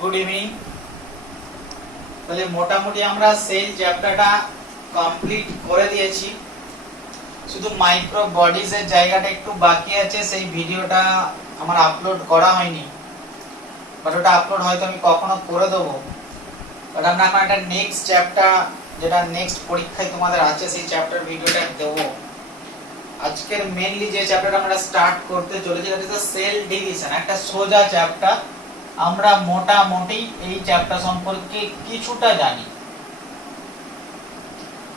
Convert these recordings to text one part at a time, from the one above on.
Good evening. তাহলে মোটামুটি আমরা সেল চ্যাপ্টারটা কমপ্লিট করে দিয়েছি, শুধু মাইক্রো বডিজ এর জায়গাটা একটু বাকি আছে। সেই ভিডিওটা আমার আপলোড করা হয়নি, বাট ওটা আপলোড হয়তো আমি কখনো করে দেবো। বাট আমরা এখন একটা নেক্সট চ্যাপ্টার, যেটা নেক্সট পরীক্ষায় তোমাদের আছে, সেই চ্যাপ্টার ভিডিওটা দেবো। আজকের মেইনলি যে চ্যাপ্টারটা আমরা স্টার্ট করতে চলেছি সেটা হচ্ছে সেল ডিভিশন, একটা সোজা চ্যাপ্টার। আমরা মোটামুটি এই চ্যাপ্টার সম্পর্কে কিছুটা জানি।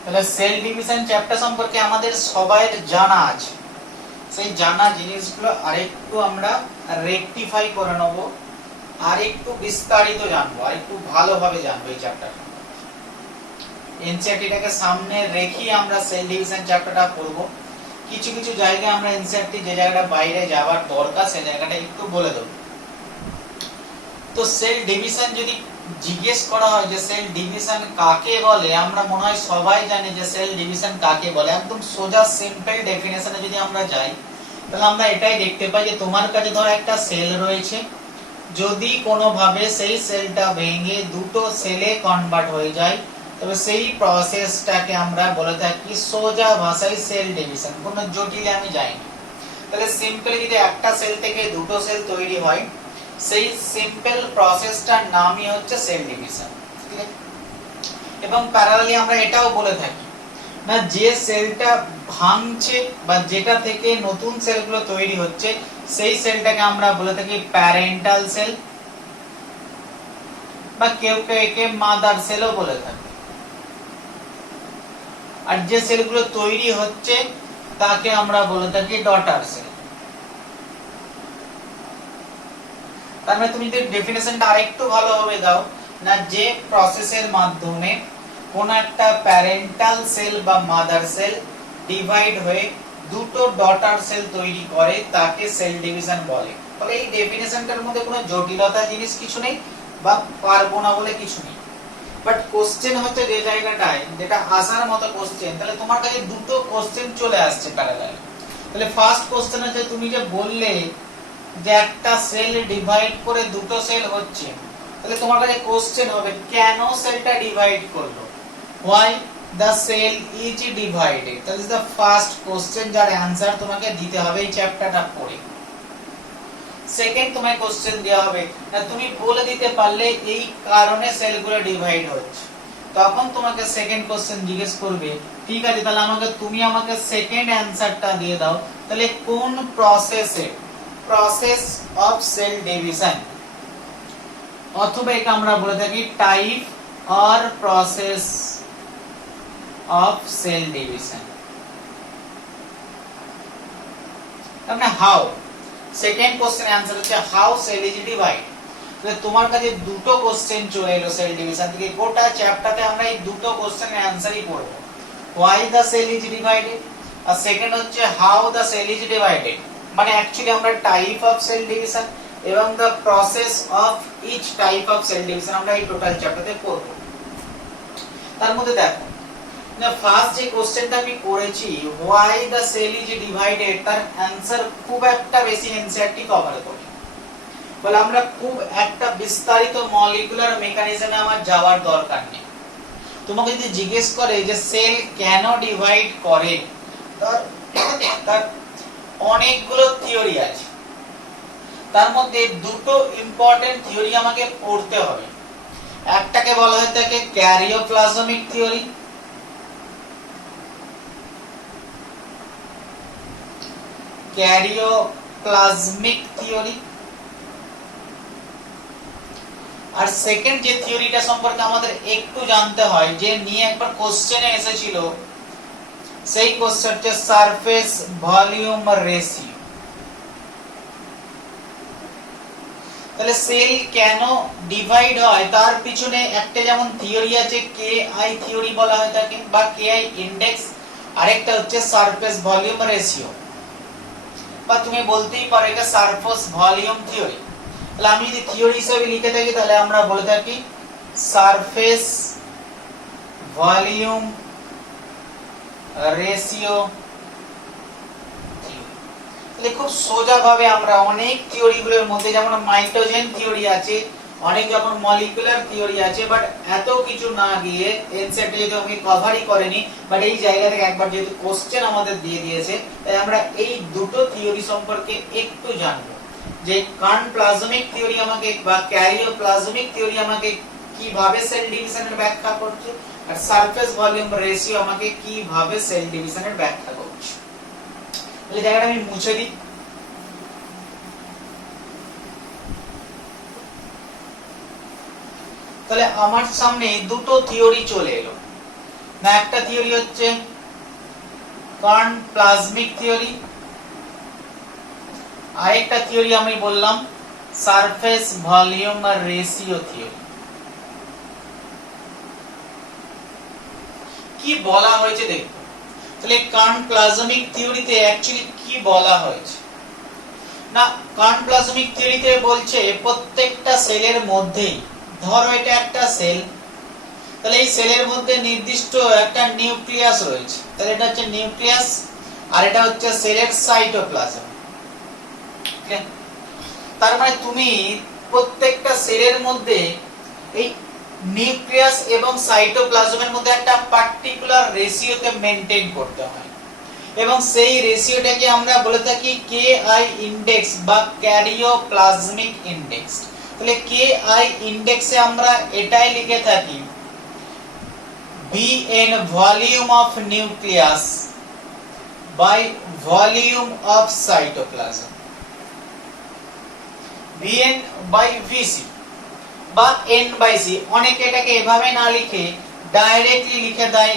তাহলে সেল ডিভিশন চ্যাপ্টার সম্পর্কে আমাদের সবাইয়ের জানা আছে, সেই জানা জিনিসগুলো আরেকটু আমরা রেকটিফাই করে নেব, আর একটু বিস্তারিত জানবো, আর একটু ভালোভাবে জানবো এই চ্যাপ্টারটা। এনসিইআরটিটাকে সামনে রেখে আমরা সেল ডিভিশন চ্যাপ্টারটা পড়ব। কিছু কিছু জায়গায় আমরা এনসিইআরটি যে জায়গাটা বাইরে যাওয়ার দরকার সেই জায়গাটা একটু বলে দেব। তো সেল ডিভিশন যদি জিজ্ঞেস করা হয় যে সেল ডিভিশন কাকে বলে, আমরা মনে হয় সবাই জানি যে সেল ডিভিশন কাকে বলে। একদম সোজা সিম্পল ডেফিনেশনে যদি আমরা যাই, তাহলে আমরা এটাই দেখতে পাই যে তোমার কাছে ধরো একটা সেল রয়েছে, যদি কোনোভাবে সেই সেলটা ভেঙে দুটো সেলে কনভার্ট হয়ে যায়, তবে সেই প্রসেসটাকে আমরা বলে থাকি সোজা ভাষায় সেল ডিভিশন। কোনো জটিলে আমি যাইনি। তাহলে সিম্পলি যদি একটা সেল থেকে দুটো সেল তৈরি হয়, সেই সিম্পল প্রসেসটার নামই হচ্ছে সেল ডিভিশন। এবং প্যারালালি আমরা এটাও বলে থাকি না, যে সেলটা ভাঙছে বা যেটা থেকে নতুন সেলগুলো তৈরি হচ্ছে, সেই সেলটাকে আমরা বলে থাকি প্যারেন্টাল সেল, বা কেউ কেউ একে মাদার সেলও বলে থাকে। আর যে সেলগুলো তৈরি হচ্ছে তাকে আমরা বলে থাকি ডটার সেল। তার মানে তুমি যদি ডেফিনেশনটা আরেকটু ভালোভাবে দাও না, যে প্রসেসের মাধ্যমে কোন একটা প্যারেন্টাল সেল বা মাদার সেল ডিভাইড হয়ে দুটো ডটার সেল তৈরি করে, তাকে সেল ডিভিশন বলে। তাহলে এই ডেফিনেশনটার মধ্যে কোনো জটিলতা জিনিস কিছু নেই, বা পারবো না বলে কিছু নেই। বাট কোশ্চেন হচ্ছে যে জায়গাটায়, যেটা আসার মতো কোশ্চেন, তাহলে তোমার কাছে দুটো কোশ্চেন চলে আসছে প্যারালাল। তাহলে ফার্স্ট কোশ্চেন হচ্ছে, তুমি যে বললে যে একটা সেল ডিভাইড করে দুটো সেল হচ্ছে, তাহলে তোমার কাছে কোশ্চেন হবে কেন সেলটা ডিভাইড করলো, why the cell is divided। that is the first question, যার অ্যানসার তোমাকে দিতে হবে এই চ্যাপ্টারটা পড়ে। সেকেন্ড তোমায় কোশ্চেন দেওয়া হবে না, তুমি বলে দিতে পারলে এই কারণে সেলগুলো ডিভাইড হচ্ছে, তখন তোমাকে সেকেন্ড কোশ্চেন জিজ্ঞেস করবে, ঠিক আছে তাহলে তুমি আমাকে সেকেন্ড অ্যানসারটা দিয়ে দাও, তাহলে কোন প্রসেসে, প্রসেস অফ সেল ডিভিশন, অথবা একে আমরা বলে থাকি type or process of cell division. তাহলে হাউ, সেকেন্ড কোশ্চেনের অ্যানসার হচ্ছে হাউ সেল ইজ ডিভাইড। তাহলে তোমার কাছে দুটো কোশ্চেন চলে এলো সেল ডিভিশন থেকে। গোটা চ্যাপ্টারে আমরা এই দুটো কোশ্চেনের অ্যানসারই করব। why the cell is divided, আর সেকেন্ড হচ্ছে how the cell is divided। মানে অ্যাকচুয়ালি আমরা টাইপ অফ সেল ডিভিশন এবং the process of each type of cell division আমরা এই টোটাল চ্যাপ্টারে করব। তার মধ্যে দেখো না, ফার্স্ট যে কোশ্চেনটা আমি করেছি why the cell is divided, তার অ্যানসার খুব একটা বেশি এনসিইআরটি কভার করে। বলে আমরা খুব একটা বিস্তারিত মলিকুলার মেকানিজমে আমার যাওয়ার দরকার নেই। তোমাকে যদি জিজ্ঞেস করে যে সেল কেন ডিভাইড করে, তার অনেকগুলো থিওরি আছে, তার মধ্যে দুটো ইম্পর্টেন্ট থিওরি আমাকে পড়তে হবে। একটাকে বলা হয় থাকে ক্যারিওপ্লাজমিক থিওরি, ক্যারিওপ্লাজমিক থিওরি। আর সেকেন্ড যে থিওরিটা সম্পর্কে আমাদের একটু জানতে হয়, যে নিয়ে একবার কোশ্চেনে এসেছিল, সেই কোশ্চেন হচ্ছে সারফেস ভলিউম রেশিও। তাহলে সেল কেন ডিভাইড হয় তার পিছনে একটা যেমন থিওরি আছে, কে আই থিওরি বলা হয় থাকে, বা কে আই ইনডেক্স। আরেকটা হচ্ছে সারফেস ভলিউম রেশিও, বা তুমি বলতেই পারো এটা সারফেস ভলিউম থিওরি। তাহলে আমি যদি থিওরি হিসেবে লিখে থাকি, তাহলে আমরা বলে থাকি সারফেস ভলিউম রেশিও থিওরি। তাহলে খুব সোজা ভাবে আমরা অনেক থিওরিগুলোর মধ্যে, যেমন মাইটোজেন থিওরি আছে, অনেক যখন মলিকুলার থিওরি আছে, বাট এত কিছু না গিয়ে এনসিইআরটি যদি আমি কভারই করেনি, বাট এই জায়গা থেকে একবার যেহেতু কোশ্চেন আমাদের দিয়ে দিয়েছে, তাই আমরা এই দুটো থিওরি সম্পর্কে একটু জানবো, যে কনপ্লাজমিক থিওরি আমাকে বা ক্যারিওপ্লাজমিক থিওরি আমাকে কিভাবে সেল ডিভিশনের ব্যাখ্যা করছে, আর সারফেস ভলিউম রেশিও আমাকে কিভাবে সেল ডিভিশনের ব্যাখ্যা করছে। এই জায়গাটা আমি মুছে দিই। তাহলে আমার সামনে দুটো থিওরি চলে এলো না, একটা থিওরি হচ্ছে কনপ্লাজমিক থিওরি, আরেকটা থিওরি আমি বললাম সারফেস ভলিউম রেশিও থিওরি। কি বলা হয়েছে দেখো, তাহলে কনপ্লাজমিক থিওরিতে অ্যাকচুয়ালি কি বলা হয়েছে না, কনপ্লাজমিক থিওরিতে বলছে প্রত্যেকটা সেলের মধ্যেই, ধরো এটা একটা সেল, তাহলে এই সেলের মধ্যে নির্দিষ্ট একটা নিউক্লিয়াস রয়েছে, তাহলে এটা হচ্ছে নিউক্লিয়াস, আর এটা হচ্ছে সেলের সাইটোপ্লাজম। তার মানে তুমি প্রত্যেকটা সেলের মধ্যে এই নিউক্লিয়াস এবং সাইটোপ্লাজমের মধ্যে একটা পার্টিকুলার রেশিওতে মেইনটেইন করতে হয়, এবং সেই রেশিওটাকে আমরা বলে থাকি কেআই ইনডেক্স বা ক্যারিওপ্লাজমিক ইনডেক্স। তাহলে কেআই ইনডেক্সে আমরা এটাই লিখে থাকি Bn volume of nucleus by volume of cytoplasm, Bn by Vc বা N by C। অনেকে এটাকে এভাবে না লিখে ডাইরেক্টলি লিখে দেয়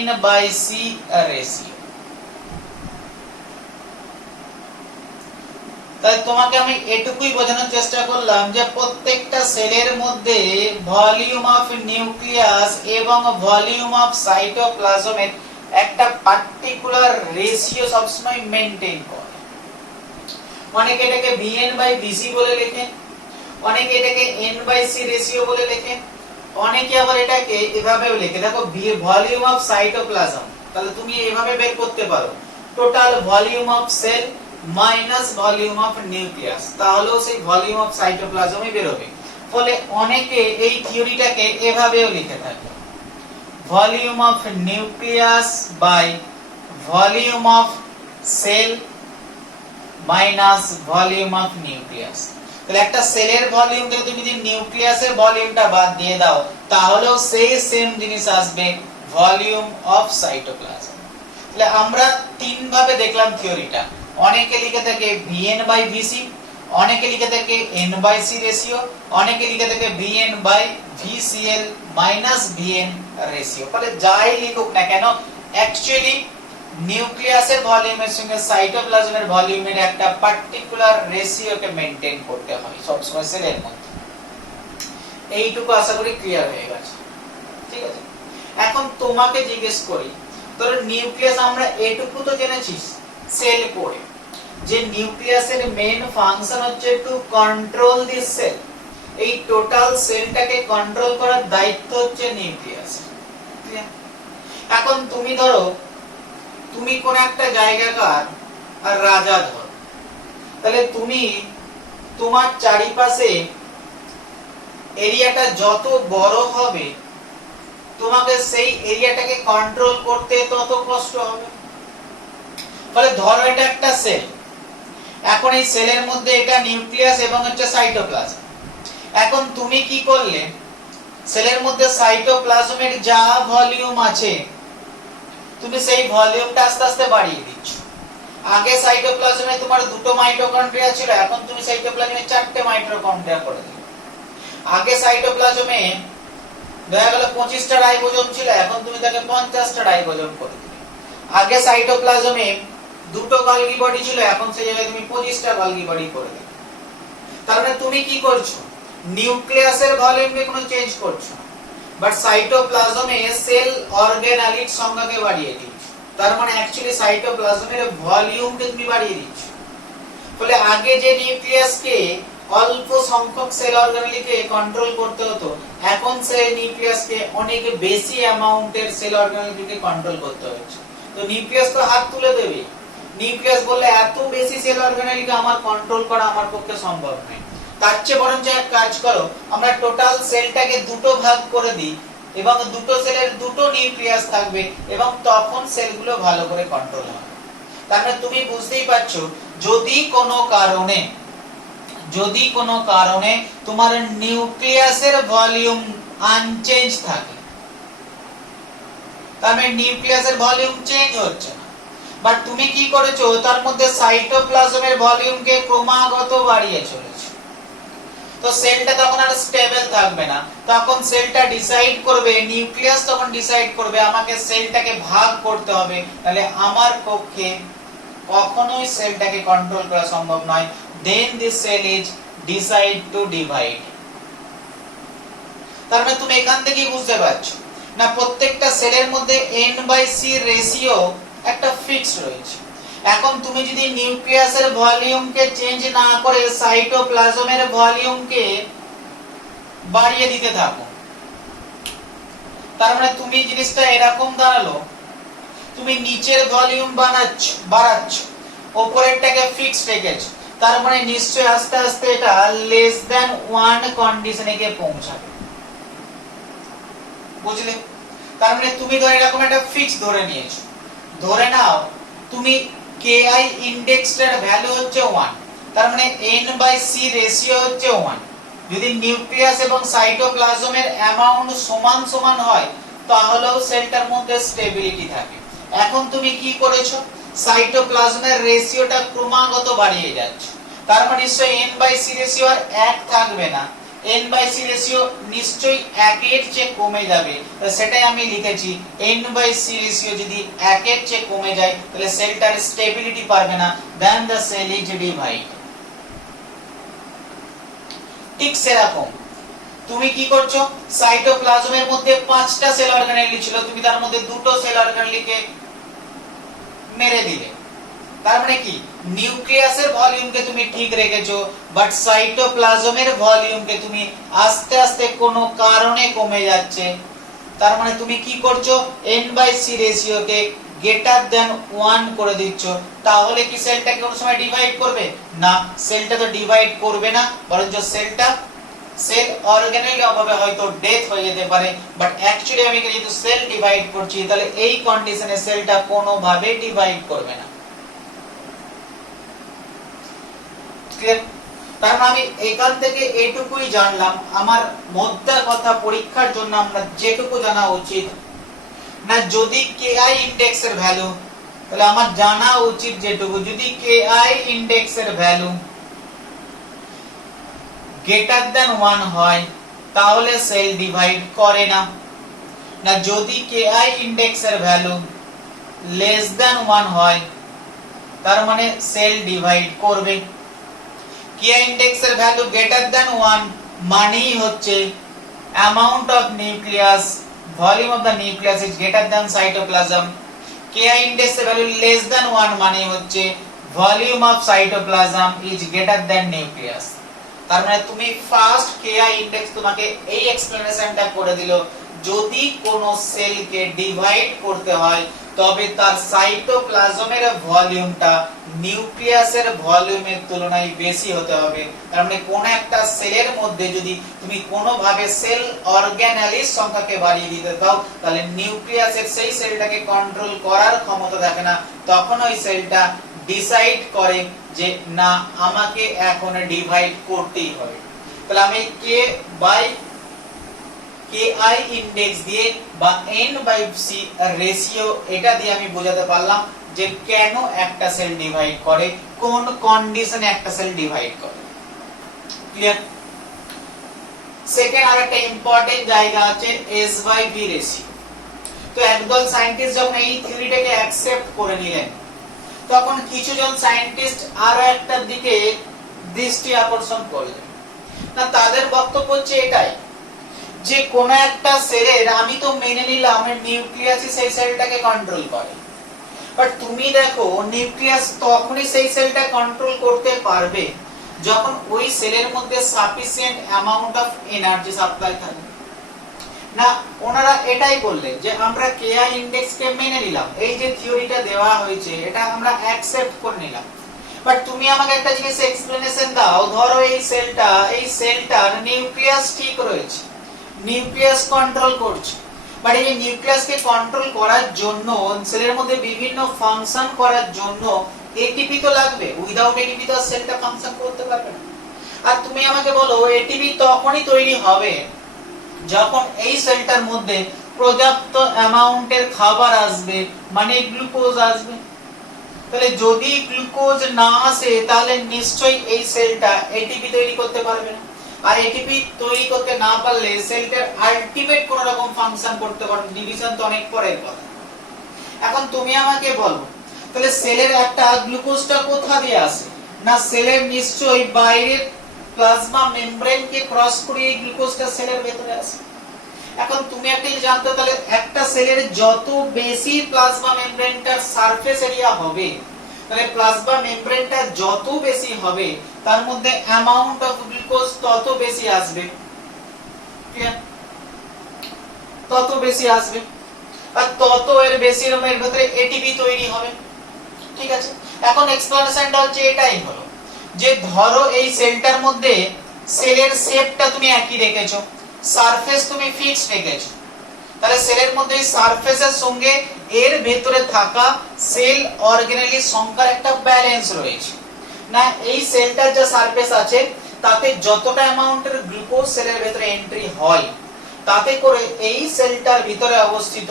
N by C রেশিও। তাই তোমাকে আমি এটুকুই বোঝানোর চেষ্টা করলাম যে প্রত্যেকটা সেলের মধ্যে ভলিউম অফ নিউক্লিয়াস এবং ভলিউম অফ সাইটোপ্লাজমের একটা পার্টিকুলার রেশিও সবসময় মেইনটেইন করে। অনেকে এটাকে Bn by Vc বলে লেখে, অনেকে এটাকে N by C রেশিও বলে লেখে, অনেকে আবার এটাকে এভাবেও লেখে। দেখো ভলিউম অফ সাইটোপ্লাজম, তাহলে তুমি এভাবে বের করতে পারো total volume of cell minus volume of nucleus, তাহলেও সেই ভলিউম অফ সাইটোপ্লাজমই বের হবে। ফলে অনেকে এই থিওরিটাকে এভাবেও লিখে থাকে volume of nucleus by volume of cell minus volume of nucleus. তাহলে একটা সেলের ভলিউম থেকে তুমি যদি নিউক্লিয়াসের ভলিউমটা বাদ দিয়ে দাও, তাহলেও সেই সেম জিনিস আসবে ভলিউম অফ সাইটোপ্লাজম। তাহলে আমরা তিন ভাবে দেখলাম থিওরিটা, অনেকে লিখে থাকে Vn by Vc, অনেকে লিখে থাকে N by C রেশিও, অনেকে লিখে থাকে Vn by VCl minus Vn ratio. ফলে যাই লিখুক না কেন, অ্যাকচুয়ালি নিউক্লিয়াসের ভলিউমের সঙ্গে সাইটোপ্লাজমের ভলিউমের একটা পার্টিকুলার রেশিওকে মেইনটেইন করতে হয় সবসময় সেলের মধ্যে। এইটুকু আশা করি ক্লিয়ার হয়ে গেছে, ঠিক আছে। এখন তোমাকে জিজ্ঞেস করি, তোর নিউক্লিয়াস আমরা এটুকু তো জেনেছিস সেল পড়ে, যে নিউক্লিয়াসের মেইন ফাংশন হচ্ছে টু কন্ট্রোল দিস সেল, এই টোটাল সেলটাকে কন্ট্রোল করার দায়িত্ব হচ্ছে নিউক্লিয়াস। এখন তুমি ধরো তুমি কোন একটা জায়গাকার আর রাজা ধর, তাহলে তুমি তোমার চারিপাশে এরিয়াটা যত বড় হবে তোমাকে সেই এরিয়াটাকে কন্ট্রোল করতে তত কষ্ট হবে। ফলে ধরো এটা একটা সেল, এখন এই সেলের মধ্যে এটা নিউক্লিয়াস এবং হচ্ছে সাইটোপ্লাজম। এখন তুমি কি করলে, সেলের মধ্যে সাইটোপ্লাজমের যা ভলিউম আছে তুমি সেই ভলিউমটা আস্তে আস্তে বাড়িয়ে দিচ্ছ। আগে সাইটোপ্লাজমে তোমার দুটো মাইটোকন্ড্রিয়া ছিল, এখন তুমি সাইটোপ্লাজমে চারটে মাইটোকন্ড্রিয়া করে দিলে। আগে সাইটোপ্লাজমে দেখা গেল 25টা রাইবোজোম ছিল, এখন তুমি তাকে 50টা রাইবোজোম করে দিলে। আগে সাইটোপ্লাজমে দুটো গলগি বডি ছিল, এখন সেই জায়গায় তুমি 25টা গলগি বডি করে দিলে। তার মানে তুমি কি করছো, নিউক্লিয়াসের ভলিউমকে কোনো চেঞ্জ করছো না, বাট সাইটোপ্লাজমে সেল অর্গানালির সংখ্যাকে বাড়িয়ে দিচ্ছ। তার মানে অ্যাকচুয়ালি সাইটোপ্লাজমের ভলিউমকে তুমি বাড়িয়ে দিচ্ছ। ফলে আগে যে নিউক্লিয়াসকে অল্প সংখ্যক সেল অর্গানালিকে কন্ট্রোল করতে হতো, এখন সেই নিউক্লিয়াসকে অনেক বেশি অ্যামাউন্টের সেল অর্গানালিকে কন্ট্রোল করতে হচ্ছে। তো নিউক্লিয়াস তো হাত তুলে দেবে, নিউক্লিয়াস বললে এত বেশি সেল অর্গানালিকে আমার কন্ট্রোল করা আমার পক্ষে সম্ভব নয়। তার চেয়ে বরঞ্চ এক কাজ করো, আমরা টোটাল সেলটাকে দুটো ভাগ করে দিই এবং দুটো সেলের দুটো নিউক্লিয়াস থাকবে এবং তখন সেলগুলো ভালো করে কন্ট্রোল হবে। তার মানে তুমি বুঝতেই পারছো, যদি কোনো কারণে তোমার নিউক্লিয়াসের ভলিউম আনচেঞ্জ থাকে, তার মানে নিউক্লিয়াসের ভলিউম চেঞ্জ হচ্ছে না, বাট তুমি কি করেছো, তার মধ্যে সাইটোপ্লাজমের ভলিউমকে ক্রমাগত বাড়িয়ে চলেছো, তো সেলটা তখন আর স্টেবল থাকবে না। তখন সেলটা ডিসাইড করবে, নিউক্লিয়াস তখন ডিসাইড করবে আমাকে সেলটাকে ভাগ করতে হবে, তাহলে আমার পক্ষে কখনোই সেলটাকে কন্ট্রোল করা সম্ভব নয়। Then this cell is decide to divide. তার মানে তুমি এখান থেকেই বুঝতে পারছো না, প্রত্যেকটা সেলের মধ্যে n/c রেশিও একটা ফিক্স রয়েছে। এখন তুমি যদি নিউক্লিয়াসের ভলিউমকে চেঞ্জ না করে সাইটোপ্লাজমের ভলিউমকে বাড়িয়ে দিতে থাকো, তার মানে তুমি জিনিসটা এরকম দাঁড়ালো, তুমি নিচের ভলিউম বাড়াচ্ছ, উপরেরটাকে ফিক্স রেখেছো, তার মানে নিশ্চয়ই আস্তে আস্তে এটা লেস দ্যান 1 কন্ডিশনে গিয়ে পৌঁছাবে। বুঝলে? তার মানে তুমি ধরে এরকম একটা ফিক্স ধরে নিয়েছো, ধরে নাও তুমি ki ইনডেক্সটার ভ্যালু হচ্ছে 1, তার মানে n/c রেশিও হচ্ছে 1। যদি নিউক্লিয়াস এবং সাইটোপ্লাজমের অ্যামাউন্ট সমান সমান হয় তাহলেও সেলটার মধ্যে স্টেবিলিটি থাকে। এখন তুমি কি করেছো, সাইটোপ্লাজমের রেশিওটা ক্রমাগত বাড়িয়ে যাচ্ছে, তার মানে নিশ্চয়ই n/c রেশিও আর 1 থাকবে না, n/c রেশিও নিশ্চয়ই 1 এর চেয়ে কমে যাবে। তো সেটাই আমি লিখেছি, n/c রেশিও যদি 1 এর চেয়ে কমে যায় তাহলে সেলটার স্টেবিলিটি পাবে না, দেন দ্য সেল ইজ ডিভাইড। ঠিক সেরকম তুমি কি করছো, সাইটোপ্লাজমের মধ্যে 5টা সেল অর্গানেলি ছিল, তুমি তার মধ্যে দুটো সেল অর্গানেলিকে মেরে দিলে, তার মানে কি নিউক্লিয়াসের ভলিউমকে তুমি ঠিক রেখেছো, বাট সাইটোপ্লাজমের ভলিউমকে তুমি আস্তে আস্তে কোনো কারণে কমে যাচ্ছে, তার মানে তুমি কি করছো, n/c রেশিওকে গ্রেটার দ্যান 1 করে দিচ্ছ। তাহলে কি সেলটাকে কোন সময় ডিভাইড করবে না? সেলটা তো ডিভাইড করবে না, বরঞ্চ সেল অর্গানেল অভাবে হয়তো ডেথ হয়ে যেতে পারে, বাট অ্যাকচুয়ালি আমি যেহেতু সেল ডিভাইড করছি তাহলে এই কন্ডিশনে সেলটা কোনোভাবে ডিভাইড করবে না। ক্লিয়ার? তার মানে আমি এখান থেকে এইটুকুই জানলাম, আমার মোদ্দা কথা পরীক্ষার জন্য আমরা যেটুকু জানা উচিত না, যদি ki ইনডেক্সের ভ্যালু, তাহলে আমার জানা উচিত যেটুকু, যদি ki ইনডেক্সের ভ্যালু গ্রেটার দ্যান 1 হয় তাহলে সেল ডিভাইড করে না, না যদি ki ইনডেক্সের ভ্যালু লেস দ্যান 1 হয় তার মানে সেল ডিভাইড করবে। ki ইনডেক্সের ভ্যালু গ্রেটার দ্যান 1 মানেই হচ্ছে amount of nucleus, volume of the nucleus is greater than cytoplasm. ki ইনডেক্সের ভ্যালু লেস দ্যান 1 মানে হচ্ছে volume of cytoplasm is greater than nucleus. তার মানে তুমি ফার্স্ট ki ইনডেক্স তোমাকে এই এক্সপ্লেনেশনটা করে দিল, যদি কোন সেলকে ডিভাইড করতে হয় তবে তার সাইটোপ্লাজমের ভলিউমটা নিউক্লিয়াসের ভলিউমের তুলনায় বেশি হতে হবে। তার মানে কোন একটা সেলের মধ্যে যদি তুমি কোনোভাবে সেল অর্গানেলির সংখ্যাকে বাড়িয়ে দিতে দাও তাহলে নিউক্লিয়াসের সেই সেলটাকে কন্ট্রোল করার ক্ষমতা থাকে না, তখন ওই সেলটা ডিসাইড করে যে না আমাকে এখন ডিভাইড করতেই হবে। তাহলে আমি ki ইনডেক্স দিয়ে বা n/c রেশিও এটা দিয়ে আমি বোঝাতে পারলাম যে কেন একটা সেল ডিভাইড করে, কোন কন্ডিশনে একটা সেল ডিভাইড করে। ক্লিয়ার? সেকেন্ড আরেকটা ইম্পর্টেন্ট জায়গা আছে s/v রেশিও। তো একদল সায়েন্টিস্ট যখন এই থিওরিটাকে অ্যাকসেপ্ট করে নিলেন তখন কিছুজন সায়েন্টিস্ট আরো একটা দিকে দৃষ্টি আকর্ষণ করলেন। না তাদের বক্তব্য হচ্ছে এটাই যে কোন একটা সেলের, আমি তো মেনে নিলাম নিউক্লিয়াসই সেই সেলটাকে কন্ট্রোল করে, বাট তুমি দেখো নিউক্লিয়াস তখনই সেই সেলটা কন্ট্রোল করতে পারবে যখন ওই সেলের মধ্যে sufficient amount of energy supply থাকবে। না ওনারা এটাই বললেন যে আমরা ki ইনডেক্স কে মেনে নিলাম, এই যে থিওরিটা দেওয়া হয়েছে এটা আমরা অ্যাকসেপ্ট করে নিলাম, বাট তুমি আমাকে একটা জিনিস এক্সপ্লেনেশন দাও, ধরো এই সেলটার নিউক্লিয়াস ঠিক রয়েছে, নিউক্লিয়াস কন্ট্রোল করছে, বাট এই নিউক্লিয়াসকে কন্ট্রোল করার জন্য সেলের মধ্যে বিভিন্ন ফাংশন করার জন্য এটিপি তো লাগবে, উইদাউট এটিপি তো সেলটা ফাংশন করতে পারবে না। আর তুমি আমাকে বলো এটিপি তখনই তৈরি হবে যখন এই সেলটার মধ্যে পর্যাপ্ত অ্যামাউন্টের খাবার আসবে, মানে গ্লুকোজ আসবে। তাহলে যদি গ্লুকোজ না আসে তাহলে নিশ্চয়ই এই সেলটা এটিপি তৈরি করতে পারবে না, আর এটিপি তৈরি করতে না পারলে সেলটার আলটিমেট কোন রকম ফাংশন করতে পারবে, ডিভিশন তো অনেক পরের কথা। এখন তুমি আমাকে বলো তাহলে সেলের একটা গ্লুকোজটা কোথা দিয়ে আসে, না সেলের নিশ্চয়ই বাইরের প্লাজমা মেমব্রেনকে ক্রস করে এই গ্লুকোজটা সেলের ভেতরে আসে। এখন তুমি একটা জানতে, তাহলে একটা সেলের যত বেশি প্লাজমা মেমব্রেনটার সারফেস এরিয়া হবে, তাহলে প্লাজমা মেমব্রেনটা যত বেশি হবে তার মধ্যে অ্যামাউন্ট অফ গ্লুকোজ তত বেশি আসবে, ক্লিয়ার? তত বেশি আসবে, আর তত এর বেশি এর ভিতরে এটিপি তৈরি হবে, ঠিক আছে? এখন এক্সপ্লেনেশনটা হচ্ছে এটাই হলো যে ধরো এই সেলটার মধ্যে সেলের শেপটা তুমি একই রেখেছো, সারফেস তুমি ফিক্সড রেখেছো, তাহলে সেলের মধ্যে এই সারফেসের সঙ্গে এর ভেতরে থাকা সেল অর্গানেলির সংখ্যার একটা ব্যালেন্স রয়েছে। না এই সেলটার যে সারফেস আছে তাতে যতটা অ্যামাউন্টের গ্লুকোজ সেলের ভেতরে এন্ট্রি হয়, তাতে করে এই সেলটার ভিতরে অবস্থিত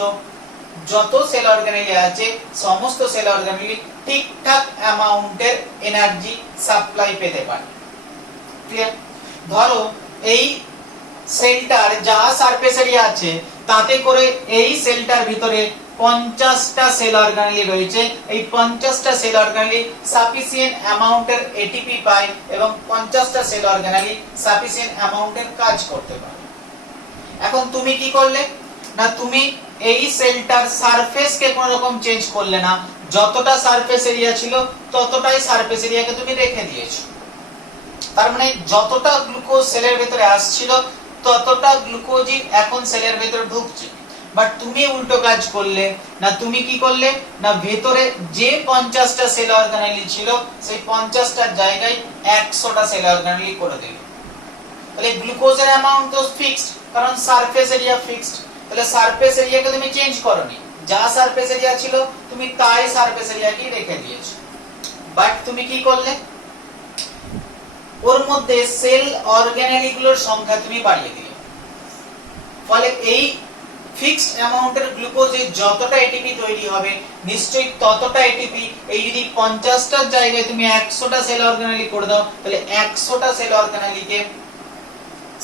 যত সেল অর্গানেলি আছে সমস্ত সেল অর্গানেলি ঠিকঠাক অ্যামাউন্টের এনার্জি সাপ্লাই পেতে পারে, ক্লিয়ার? ধরো এই সেলটার যা সারফেস এরিয়া আছে তাতে করে এই সেলটার ভিতরে 50টা সেল অর্গানেলি রয়েছে, এই 50টা সেল অর্গানেলি সাফিসিয়েন্ট অ্যামাউন্টের এটিপি পায় এবং 50টা সেল অর্গানেলি সাফিসিয়েন্ট অ্যামাউন্টের কাজ করতে পারে। এখন তুমি কি করলে, না তুমি এই সেলটার সারফেসকে কোনো রকম চেঞ্জ করলে না, যতটা সারফেস এরিয়া ছিল ততটাই সারফেস এরিয়াকে তুমি রেখে দিয়েছো। তার মানে যতটা গ্লুকোজ সেলের ভেতরে আসছিল ততটা গ্লুকোজই এখন সেলের ভেতরে ঢুকছে। বাট তুমি উল্টো কাজ করলে, না তুমি কি করলে, না ভেতরে যে 50টা সেল অর্গানেলি ছিল সেই 50টার জায়গায় 100টা সেল অর্গানেলি করে দিলে। তাহলে গ্লুকোজের অ্যামাউন্ট তো ফিক্সড, কারণ সারফেস এরিয়া ফিক্সড, তাহলে সারফেস এরিয়াকে তুমি চেঞ্জ করোনি, যা সারফেস এরিয়া ছিল তুমি তাই সারফেস এরিয়াকে রেখে দিয়েছো। বাট তুমি কি করলে, ওর মধ্যে সেল অর্গানেলি গুলোর সংখ্যা তুমি বাড়িয়ে দিলে, ফলে এই ফিক্সড অ্যামাউন্টের গ্লুকোজে যতটা এটিপি তৈরি হবে নিশ্চয়ই ততটা এটিপি, এই যদি 50টার জায়গায় তুমি 100টা সেল অর্গানেলি করে দাও তাহলে 100টা সেল অর্গানেলিকে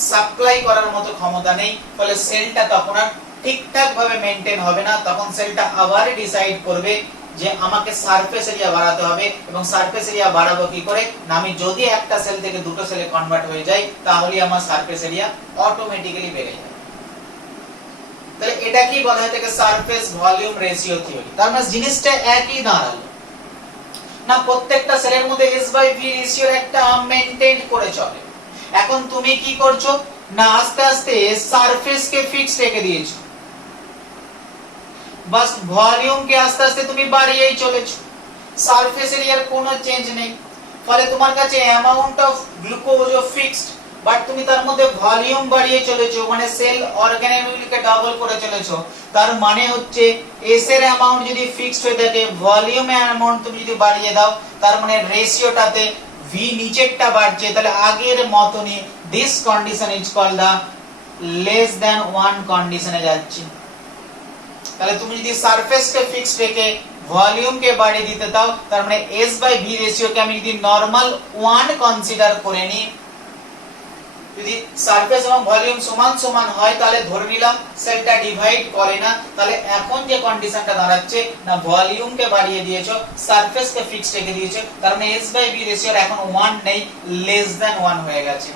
সাপ্লাই করার মতো ক্ষমতা নেই, ফলে সেলটা তখন আর ঠিকঠাক ভাবে মেইনটেইন হবে না। তখন সেলটা আবার ডিসাইড করবে যে আমাকে সারফেস এরিয়া বাড়াতে হবে, এবং সারফেস এরিয়া বাড়াবো কি করে, না আমি যদি একটা সেল থেকে দুটো সেলে কনভার্ট হয়ে যাই তাহলে আমার সারফেস এরিয়া অটোমেটিক্যালি বেড়ে যাবে। তাহলে এটা কি বলা হয়, এটাকে সারফেস ভলিউম রেশিও থিওরি। তার মানে জিনিসটা একই দাঁড়ালো না, প্রত্যেকটা সেলের মধ্যে S/V রেশিওর একটা মেইনটেইন করে চলে। এখন তুমি কি করছো, না আস্তে আস্তে সারফেসকে ফিক্স রেখে দিয়েছো, বাস ভলিউমকে আস্তে আস্তে তুমি বাড়িয়েই চলেছো, সারফেস এরিয়ার কোনো চেঞ্জ নেই, ফলে তোমার কাছে amount of glucose fixed, but তুমি তার মধ্যে ভলিউম বাড়িয়ে চলেছো, মানে সেল অর্গানেলগুলিকে ডাবল করে চলেছো। তার মানে হচ্ছে এস এর অ্যামাউন্ট যদি ফিক্সড হয়ে থাকে, ভলিউমের অ্যামাউন্ট তুমি যদি বাড়িয়ে দাও, তার মানে রেশিওটাতে ভি নিচেরটা বাড়ছে, তাহলে আগের মতনই this condition is called the less than 1 কন্ডিশনে যাচ্ছে। তাহলে তুমি যদি সারফেসকে ফিক্সড রেখে ভলিউমকে বাড়িয়ে দিতে দাও, তার মানে S/V রেশিওকে আমি যদি নরমাল 1 কনসিডার করে নিই, যদি সারফেস এবং ভলিউম সমান সমান হয় তাহলে ধরে নিলাম সেলটা ডিভাইড করে না। তাহলে এখন যে কন্ডিশনটা দাঁড়াচ্ছে, না ভলিউমকে বাড়িয়ে দিয়েছো, সারফেসকে ফিক্সড রেখে দিয়েছো, তার মানে S/V রেশিওর এখন 1 নেই, লেস দ্যান 1 হয়ে গেছে।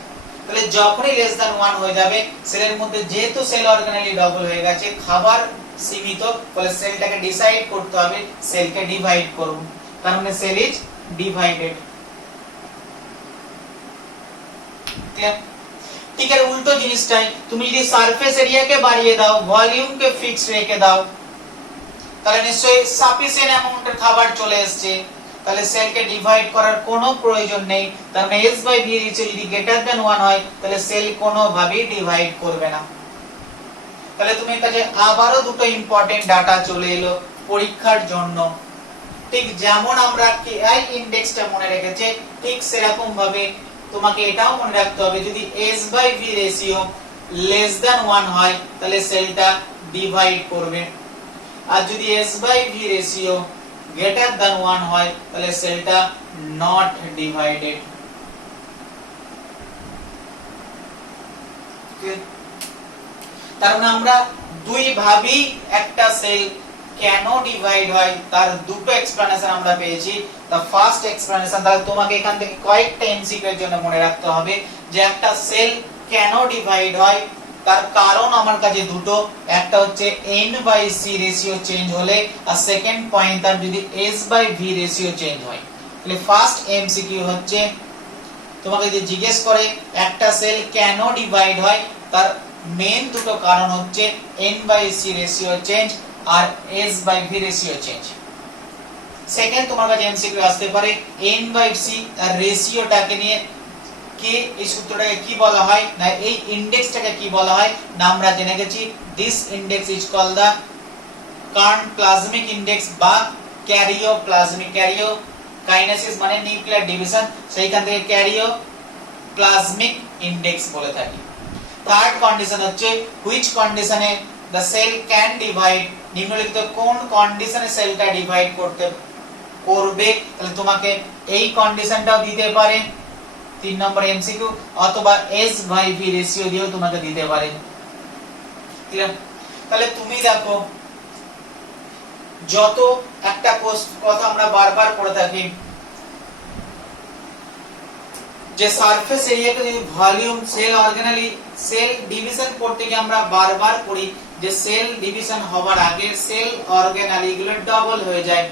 তাহলে যখনই লেস দ্যান 1 হয়ে যাবে, সেলের মধ্যে যেহেতু সেল অর্গানেলি ডবল হয়ে গেছে, খাবার সীমিত, ফলে সেলটাকে ডিসাইড করতে হবে সেলকে ডিভাইড করব, তার মানে সেল ইজ ডিভাইডেড। ক্লিয়ার? ঠিক আছে, উল্টো জিনিসটাই তুমি যদি সারফেস এরিয়াকে বাড়িয়ে দাও, ভলিউমকে ফিক্সড রেখে দাও, তাহলে নিশ্চয়ই সাফিসিয়েন্ট অ্যামাউন্টের খাবার চলে আসছে, তাহলে সেলকে ডিভাইড করার কোনো প্রয়োজন নেই। তার মানে s বাই v রেশিও যদি গ্রেটার দ্যান 1 হয় তাহলে সেল কোনোভাবেই ডিভাইড করবে না। তাহলে তুমি কাছে আবারো দুটো ইম্পর্টেন্ট ডাটা চলে এলো পরীক্ষার জন্য। ঠিক যেমন আমরা KI ইনডেক্সটা মনে রেখেছে ঠিক সেরকম ভাবে তোমাকে এটাও মনে রাখতে হবে, যদি s by v ratio less than 1 হয় তাহলে সেলটা ডিভাইড করবে, আর যদি s by v ratio greater than 1 হয় তাহলে সেলটা নট ডিভাইডেড। তার মানে আমরা দুই ভাবেই একটা সেল কেন ডিভাইড হয় তার দুটো এক্সপ্লেনেশন আমরা পেয়েছি। দা ফার্স্ট এক্সপ্লেনেশন, তাহলে তোমাকে এখান থেকে কয়েকটা এমসিকিউ এর জন্য মনে রাখতে হবে যে একটা সেল কেন ডিভাইড হয় তার কারণ আমার কাছে দুটো, একটা হচ্ছে n/c রেশিও চেঞ্জ হলে, আর সেকেন্ড পয়েন্ট তার যদি s/v রেশিও চেঞ্জ হয়। তাহলে ফার্স্ট এমসিকিউ হচ্ছে তোমাকে যদি জিজ্ঞেস করে একটা সেল কেন ডিভাইড হয় তার মেইন দুটো কারণ হচ্ছে n/c রেশিও চেঞ্জ আর s/v রেশিও চেঞ্জ। সেকেন্ড তোমার কাছে এমসিকিউ আসতে পারে n/c আর রেশিওটাকে নিয়ে কি এই সূত্রটাকে কি বলা হয় না এই ইনডেক্সটাকে কি বলা হয় না আমরা জেনে গেছি this index is called the kernplasmic index বা ক্যারিওপ্লাজমিক, ক্যারিও কাইনেসিস মানে নিউক্লিয়ার ডিভিশন, সেইখান থেকে ক্যারিও প্লাজমিক ইনডেক্স বলে থাকি। থার্ড কন্ডিশন হচ্ছে হুইচ কন্ডিশনে দ্য সেল ক্যান ডিভাইড, নিম্নলিখিত কোন কন্ডিশনে সেলটা ডিভাইড করবে, তাহলে তোমাকে এই কন্ডিশনটাও দিতে পারে 3 নম্বর এমসিকিউ, অথবা s/v রেশিও দিয়েও তোমাকে দিতে পারে। ক্লিয়ার? তাহলে তুমি দেখো যত একটা কথা আমরা বারবার করে থাকি যে সারফেস এরিয়াকে যদি volume sell organelle cell division করতে গিয়ে আমরা বারবার করি যে সেল ডিভিশন হওয়ার আগে সেল অর্গানালি গুলো ডাবল হয়ে যায়,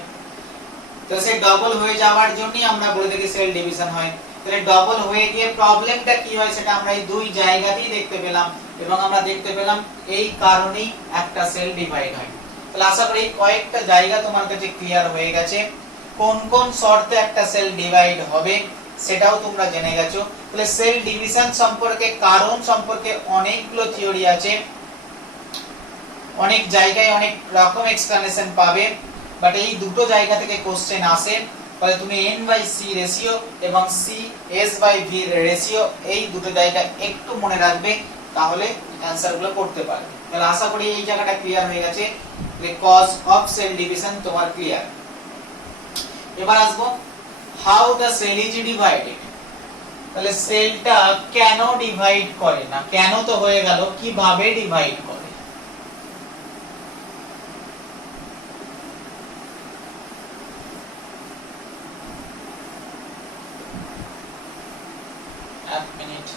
তো সেই ডাবল হয়ে যাওয়ার জন্যই আমরা বলে থাকি সেল ডিভিশন হয়। তাহলে ডাবল হয়ে গিয়ে প্রবলেমটা কি হয় সেটা আমরা এই দুই জায়গাতেই দেখতে পেলাম, এবং আমরা দেখতে পেলাম এই কারণেই একটা সেল ডিভাইড হয়। তাহলে আশা করি কয়েকটা জায়গা তোমার কাছে ক্লিয়ার হয়ে গেছে, কোন কোন শর্তে একটা সেল ডিভাইড হবে সেটাও তোমরা জেনে গেছো। তাহলে সেল ডিভিশন সম্পর্কে কারণ সম্পর্কে অনেকগুলো থিওরি আছে, অনেক জায়গায় অনেক রকম এক্সপ্লেনেশন পাবে, বাট এই দুটো জায়গা থেকে কোশ্চেন আসে। তাহলে তুমি n/c রেশিও এবং s/v রেশিও এই দুটো জায়গা একটু মনে রাখবে, তাহলে অ্যানসার গুলো করতে পারবে। তাহলে আশা করি এই জায়গাটা ক্লিয়ার হয়ে গেছে, কজ অফ সেল ডিভিশন তোমার ক্লিয়ার। এবার আসবো how the cell is divided. তাহলে সেলটা কেন ডিভাইড করে না, কেন তো হয়ে গেল, কিভাবে ডিভাইড করে। এক মিনিট,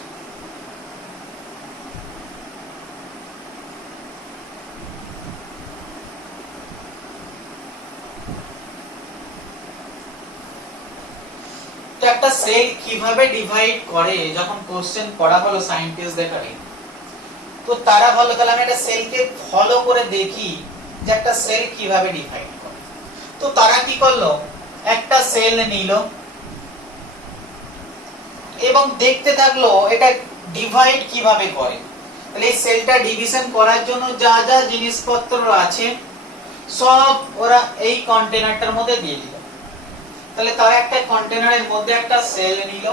একটা সেল কিভাবে ডিভাইড করে যখন কোশ্চেন পড়া হলো সায়েন্টিস্টদের কাছে, তো তারা ভালো তাহলে আমি একটা সেলকে ফলো করে দেখি যে একটা সেল কিভাবে ডিভাইড করে। তো তারা কি করলো, একটা সেল নিল এবং দেখতে থাকলো এটা ডিভাইড কিভাবে করে। তাহলে এই সেলটা ডিভিশন করার জন্য যা যা জিনিসপত্র আছে সব ওরা এই কন্টেনারটার মধ্যে দিয়ে দিল। তাহলে তারা একটা কন্টেনারের মধ্যে একটা সেল নিল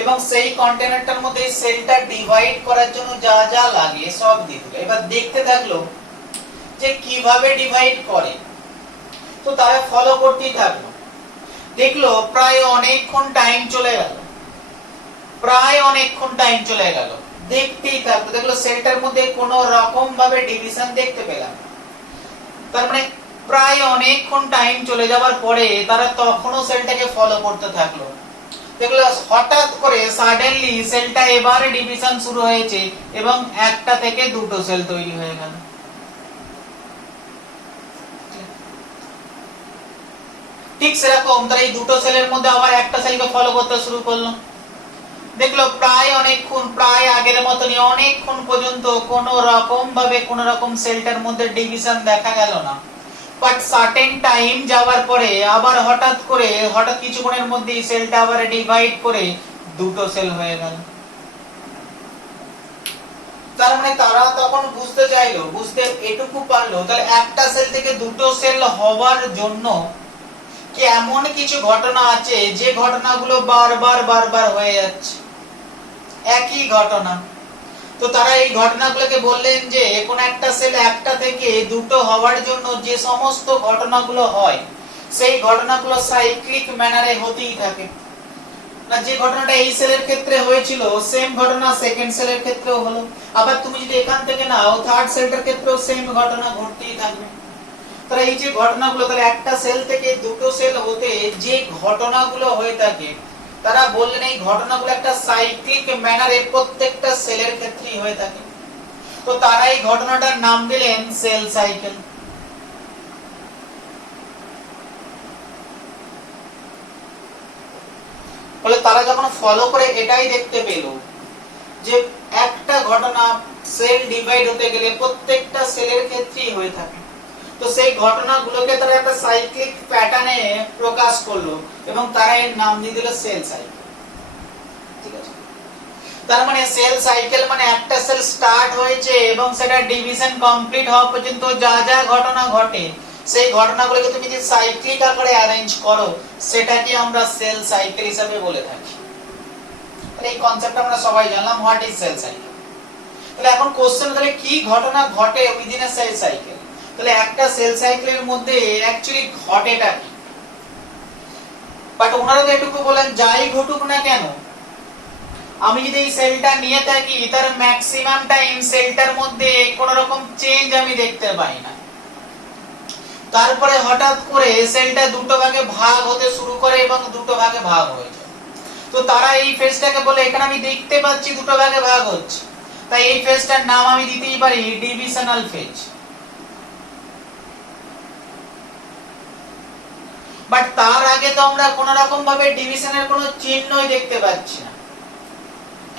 এবং সেই কন্টেনারটার মধ্যে এই সেলটা ডিভাইড করার জন্য যা যা লাগে সব দিয়ে দিল। এবার দেখতে থাকলো যে কিভাবে ডিভাইড করে, তো তারা ফলো করতেই থাকলো। দেখলো প্রায় অনেকক্ষণ টাইম চলে গেল, দেখতেই থাকলো, দেখলো সেলটার মধ্যে কোনো রকম ভাবে ডিভিশন দেখতে পেলাম। তার মানে প্রায় অনেকক্ষণ টাইম চলে যাওয়ার পরে তারা তখনও সেলটাকে ফলো করতে থাকলো। দেখলো হঠাৎ করে সাডেনলি সেলটা এবারে ডিভিশন শুরু হয়েছে এবং একটা থেকে দুটো সেল তৈরি হয়ে গেল। ঠিক সেরকম তারা এই দুটো সেলের মধ্যে আবার একটা সেলকে ফলো করতে শুরু করলো। দেখলো প্রায় অনেকক্ষণ, প্রায় আগের মতনই অনেকক্ষণ পর্যন্ত কোনো রকম ভাবে কোনো রকম সেলটার মধ্যে ডিভিশন দেখা গেল না। বাট সার্টেন টাইম যাওয়ার পরে আবার হঠাৎ কিছুক্ষণের মধ্যে সেলটা আবার ডিভাইড করে দুটো সেল হয়ে গেল। তার মানে তারা তখন বুঝতে এটুকু পারলো, তাহলে একটা সেল থেকে দুটো সেল হওয়ার জন্য কি এমন কিছু ঘটনা আছে যে ঘটনাগুলো বারবার হয়ে যাচ্ছে, একই ঘটনা। তো তারা এই ঘটনাগুলোকে বললেন যে কোন একটা সেল একটা থেকে দুটো হওয়ার জন্য যে সমস্ত ঘটনাগুলো হয় সেই ঘটনাগুলো সাইক্লিক ম্যানারে হতেই থাকে। না, যে ঘটনাটা এই সেলের ক্ষেত্রে হয়েছিল সেম ঘটনা সেকেন্ড সেলের ক্ষেত্রেও হলো, আবার তুমি যদি এখান থেকে নাও থার্ড সেলটার ক্ষেত্রেও সেম ঘটনা ঘটতেই থাকবে। তাহলে এই যে ঘটনাগুলো, তাহলে একটা সেল থেকে দুটো সেল হতে যে ঘটনাগুলো হয়ে থাকে তারা বললেন এই ঘটনাগুলো একটা সাইক্লিক ম্যানারে প্রত্যেকটা সেলের ক্ষেত্রেই হয়ে থাকে। তো তারা এই ঘটনাটার নাম দিলেন সেল সাইকেল। বলে তারা যখন ফলো করে এটাই দেখতে পেল যে একটা ঘটনা সেল ডিভাইড হতে গেলে প্রত্যেকটা সেলের ক্ষেত্রেই হয়ে থাকে, তো সেই ঘটনাগুলোকে তারা একটা সাইক্লিক প্যাটার্নে প্রকাশ করলো এবং তারা এর নাম দিয়ে দিল সেল সাইকেল। ঠিক আছে, তার মানে সেল সাইকেল মানে একটা সেল স্টার্ট হয়েছে এবং সেটা ডিভিশন কমপ্লিট হওয়া পর্যন্ত যা যা ঘটনা ঘটে সেই ঘটনাগুলোকে তুমি যদি সাইক্লিক আকারে অ্যারেঞ্জ করো সেটাকে আমরা সেল সাইকেল হিসেবে বলে থাকি। এই কনসেপ্ট আমরা সবাই জানলাম, হোয়াট ইজ সেল সাইকেল। তাহলে এখন কোশ্চেন, তাহলে কি ঘটনা ঘটে উইদিন এ সেল সাইকেল? তাহলে একটা সেল সাইকেলের মধ্যে অ্যাকচুয়ালি ঘটেটা কি? বাট ওনারা তো এটুকু বলেন যাই ঘটুক না কেন আমি যদি এই সেলটা নিয়ে থাকি তার ম্যাক্সিমাম টাইম সেলটার মধ্যে কোনো রকম চেঞ্জ আমি দেখতে পাই না, তারপরে হঠাৎ করে সেলটা দুটো ভাগে ভাগ হতে শুরু করে এবং দুটো ভাগে ভাগ হয়ে যায়। তো তারা এই ফেজটাকে বলে এখানে আমি দেখতে পাচ্ছি দুটো ভাগে ভাগ হচ্ছে, তাই এই ফেজটার নাম আমি দিতেই পারি ডিভিশনাল ফেজ। বাট তার আগে তো আমরা কোন রকম ভাবে ডিভিশনের কোনো চিহ্নই দেখতে পাচ্ছি না।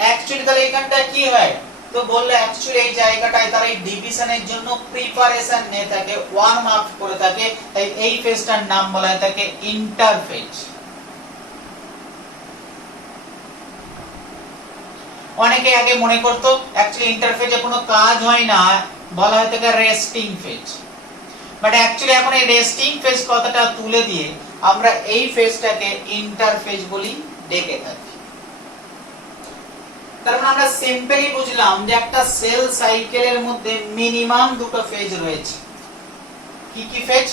অ্যাকচুয়ালি তাহলে এখানটা কি হয়? তো বললে অ্যাকচুয়ালি এই জায়গাটায় তারা এই ডিভিশনের জন্য প্রিপারেশন নিয়ে থাকে, ওয়ার্ম আপ করে থাকে, তাই এই ফেজটার নাম বলা হয় থাকে ইন্টারফেজ। অনেকে আগে মনে করতো অ্যাকচুয়ালি ইন্টারফেজে কোনো কাজ হয় না, বলা হয় থাকে রেস্টিং ফেজ। বাট অ্যাকচুয়ালি এখন এই রেস্টিং ফেজ কথাটা তুলে দিয়ে আমরা এই ফেজটাকে ইন্টারফেজ বলি ডেকে থাকি। তার মানে আমরা সিম্পলি বুঝলাম যে একটা সেল সাইকেলের মধ্যে মিনিমাম দুটো ফেজ রয়েছে। কি কি ফেজ?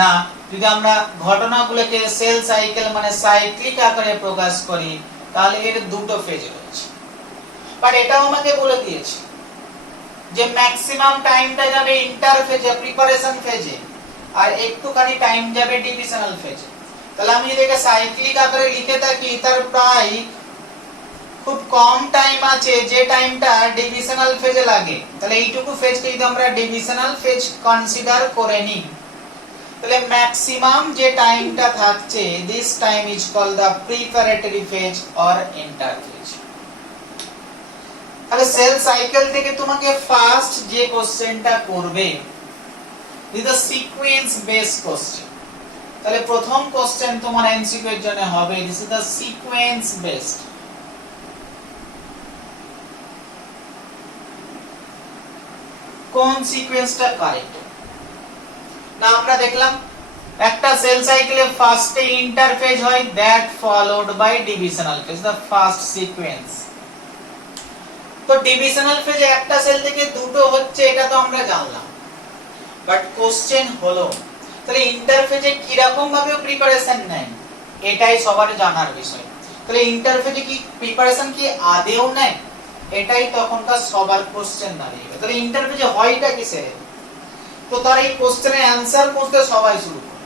না, যদি আমরা ঘটনাগুলোকে সেল সাইকেল মানে সাইক্লিক আকারে প্রকাশ করি তাহলে এর দুটো ফেজ রয়েছে। বাট এটাও আমাকে বলে দিয়েছে যে ম্যাক্সিমাম টাইমটা যাবে ইন্টারফেজে প্রিপারেশন ফেজে আর একটুখানি টাইম যাবে ডিভিশনাল ফেজে। তাহলে আমি যদি এটা সাইক্লিক আকারে লিখে থাকি তার প্রায় খুব কম টাইম আছে যে টাইমটা ডিভিশনাল ফেজে লাগে, তাহলে এইটুকু ফেজকে যদি আমরা ডিভিশনাল ফেজ কনসিডার করে নিই তাহলে ম্যাক্সিমাম যে টাইমটা থাকছে this time is called the preparatory phase or interphase. তাহলে সেল সাইকেল থেকে তোমাকে ফার্স্ট যে কোশ্চেনটা করবে this the sequence based question. তাহলে প্রথম কোশ্চেন তোমার এমসিকিউ এর জন্য হবে this is the sequence based. কোন সিকোয়েন্সটা কারেক্ট? না, আমরা দেখলাম একটা সেল সাইকেলে ফার্স্টে ইন্টারফেজ হয় that followed by divisional phase, the first sequence. তো ডিভিশনাল ফেজে একটা সেল থেকে দুটো হচ্ছে এটা তো আমরা জানলাম, বাট কোশ্চেন হলো তাহলে ইন্টারফেজে কি রকম ভাবে প্রিপারেশন নেয় এটাই সবার জানার বিষয়। তাহলে ইন্টারফেজে কি প্রিপারেশন কি আদেও নেয় এটাই তখনকার সবার কোশ্চেন দাঁড়িয়ে। তাহলে ইন্টারফেজে হয়টা কিসের? তো তারা এই কোশ্চেনের অ্যানসার করতে সবাই শুরু করে।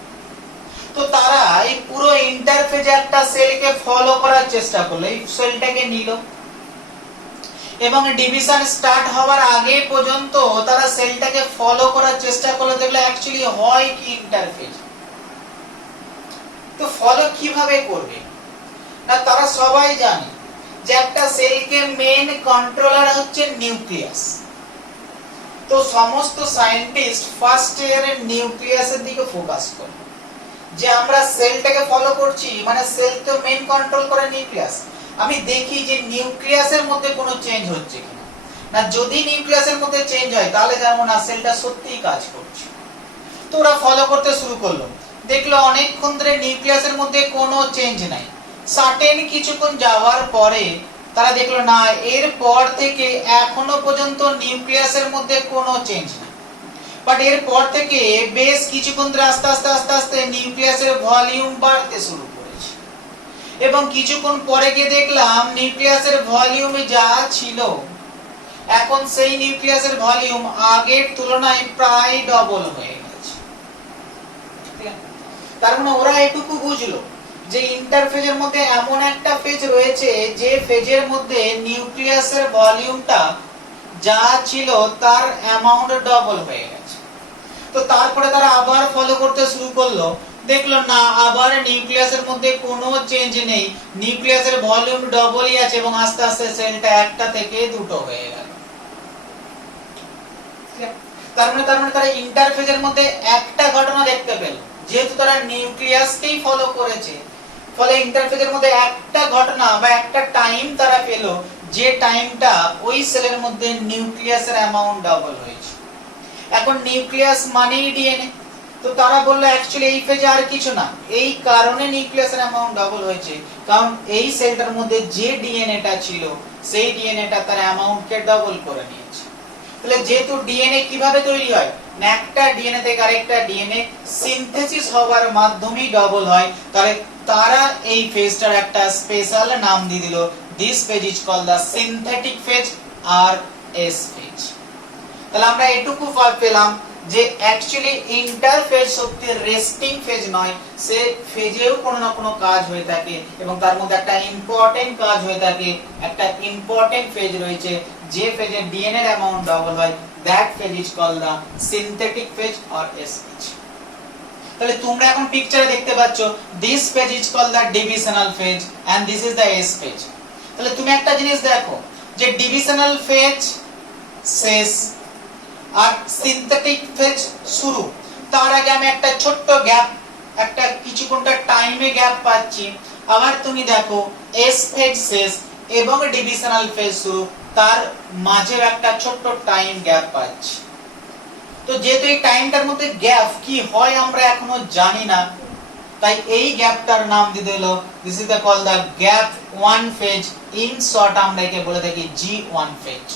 তো তারা এই পুরো ইন্টারফেজে একটা সেলকে ফলো করার চেষ্টা করলো, এই সেলটাকে নিল এবং ডিভিশন স্টার্ট হওয়ার আগে পর্যন্ত তারা সেলটাকে ফলো করার চেষ্টা করলো, দেখলো অ্যাকচুয়ালি হয় কি ইন্টারফেজ। তো ফলো কিভাবে করবে? না, তারা সবাই জানে যে একটা সেলকে মেইন কন্ট্রোলার হচ্ছে নিউক্লিয়াস। তো সমস্ত সায়েন্টিস্ট ফার্স্ট ইয়ারের নিউক্লিয়াসের দিকে ফোকাস করে, যে আমরা সেলটাকে ফলো করছি, মানে সেল তো মেইন কন্ট্রোল করে নিউক্লিয়াস, আমি দেখি যে নিউক্লিয়াসের মধ্যে কোনো চেঞ্জ হচ্ছে কিনা। না যদি নিউক্লিয়াসের মধ্যে চেঞ্জ হয় তাহলে জানবো না সেলটা সত্যিই কাজ করছে। তো ওরা ফলো করতে শুরু করলো, দেখলো অনেকক্ষণ ধরে নিউক্লিয়াসের মধ্যে কোনো চেঞ্জ নাই। সার্টেন কিছুক্ষণ যাওয়ার পরে তারা দেখলো না, এর পর থেকে এখনো পর্যন্ত নিউক্লিয়াসের মধ্যে কোনো চেঞ্জ নাই। বাট এর পর থেকে বেশ কিছুক্ষণ ধরে আস্তে আস্তে আস্তে আস্তে নিউক্লিয়াসের ভলিউম বাড়তে শুরু করেছে, এবং কিছুক্ষণ পরে গিয়ে দেখলাম নিউক্লিয়াসের ভলিউমে যা ছিল এখন সেই নিউক্লিয়াসের ভলিউম আগের তুলনায় প্রায় ডবল হয়ে গেছে। তার মানে ওরা এটুকু বুঝলো যে ইন্টারফেজের মধ্যে এমন একটা ফেজ রয়েছে যে ফেজের মধ্যে নিউক্লিয়াসের ভলিউমটা যা ছিল তার অ্যামাউন্ট ডবল হয়ে গেছে। তো তারপরে তারা আবার ফলো করতে শুরু করলো, দেখলো না আবার নিউক্লিয়াসের মধ্যে কোনো চেঞ্জ নেই, নিউক্লিয়াসের ভলিউম ডবলই আছে, এবং আস্তে আস্তে সেলটা একটা থেকে দুটো হয়ে গেল। তার মানে তারা ইন্টারফেজের মধ্যে একটা ঘটনা দেখতে পেল, যেহেতু তারা নিউক্লিয়াসকেই ফলো করেছে, ফলে ইন্টারফেজের মধ্যে একটা ঘটনা বা একটা টাইম তারা পেল, যে টাইমটা ওই সেলের মধ্যে নিউক্লিয়াসের অ্যামাউন্ট ডাবল হয়েছে। এখন নিউক্লিয়াস মানেই ডিএনএ, তো তারা বললো অ্যাকচুয়ালি এই ফেজে আর কিছু না, এই কারণে নিউক্লিয়াসের অ্যামাউন্ট ডাবল হয়েছে, কারণ এই সেলটার মধ্যে যে ডিএনএটা ছিল সেই ডিএনএটা তার অ্যামাউন্টকে ডাবল করে নিয়েছে। তাহলে যেহেতু ডিএনএ কিভাবে তৈরি হয়, না একটা ডিএনএ থেকে আরেকটা ডিএনএ সিনথেসিস হওয়ার মাধ্যমেই ডাবল হয়, তাহলে তারা এই ফেজটার একটা স্পেশাল নাম দিয়ে দিল, this phase is called the synthetic phase আর এস ফেজ। তাহলে আমরা এটুকু পেলাম যে অ্যাকচুয়ালি ইন্টারফেজ সত্যি রেস্টিং ফেজ নয়, সে ফেজেও কোনো না কোনো কাজ হয়ে থাকে, এবং তার মধ্যে একটা ইম্পর্টেন্ট কাজ হয়ে থাকে, একটা ইম্পর্টেন্ট ফেজ রয়েছে যে ফেজে ডিএনএ এর অ্যামাউন্ট ডাবল হয়, that phase is called the synthetic phase or S phase. তাহলে তোমরা এখন পিকচারে দেখতে পাচ্ছ this phase is called the divisional phase and this is the S phase. তাহলে তুমি একটা জিনিস দেখো যে ডিভিশনাল ফেজ শেষ আর সিনথেটিক ফেজ শুরু, তার আগে আমি একটা ছোট্ট গ্যাপ, একটা কিছুক্ষণটা টাইমে গ্যাপ পাচ্ছি। আবার তুমি দেখো এস ফেজ শেষ এবং ডিভিশনাল ফেজ শুরু, তার মাঝে একটা ছোট্ট টাইম গ্যাপ পাচ্ছি। তো যেহেতু এই টাইমটার মধ্যে গ্যাপ কি হয় আমরা এখনো জানি না, তাই এই গ্যাপটার নাম দিয়ে দিল this is the call the gap one phase, in short আমরা একে বলে থাকি G1 ফেজ।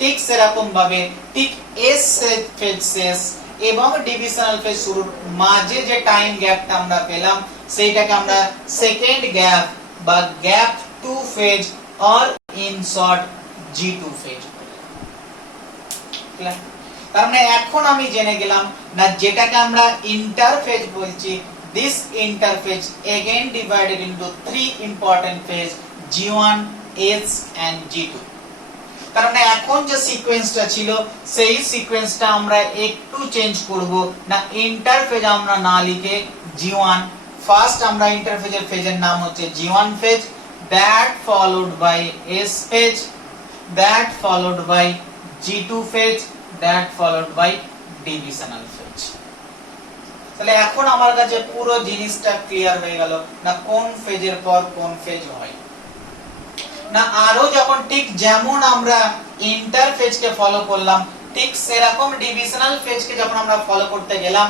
ঠিক সেরকম ভাবে ঠিক এস ফেজ শেষ এবং ডিভিশনাল ফেজ শুরুর মাঝে যে টাইম গ্যাপটা আমরা পেলাম সেইটাকে আমরা সেকেন্ড গ্যাপ বা gap 2 phase or in short G2 phase. তার মানে এখন আমি জেনে গেলাম না যেটাকে আমরা ইন্টারফেজ বলছি, this interphase again divided into 3 important phase G1, S and G2। তার মানে এখন যে সিকোয়েন্সটা ছিল সেই সিকোয়েন্সটা আমরা একটু চেঞ্জ করব, না ইন্টারফেজ আমরা না লিখে G1, ফার্স্ট আমরা ইন্টারফেজের ফেজের নাম হচ্ছে G1 phase, that followed by S phase, that followed by G2 phase, that followed by divisional phase। তাহলে এখন আমার কাছে পুরো জিনিসটা ক্লিয়ার হয়ে গেল না কোন ফেজের পর কোন ফেজ হয়। না আরো যখন ঠিক যেমন আমরা ইন্টারফেজকে ফলো করলাম ঠিক সেরকম ডিভিশনাল ফেজকে যখন আমরা ফলো করতে গেলাম,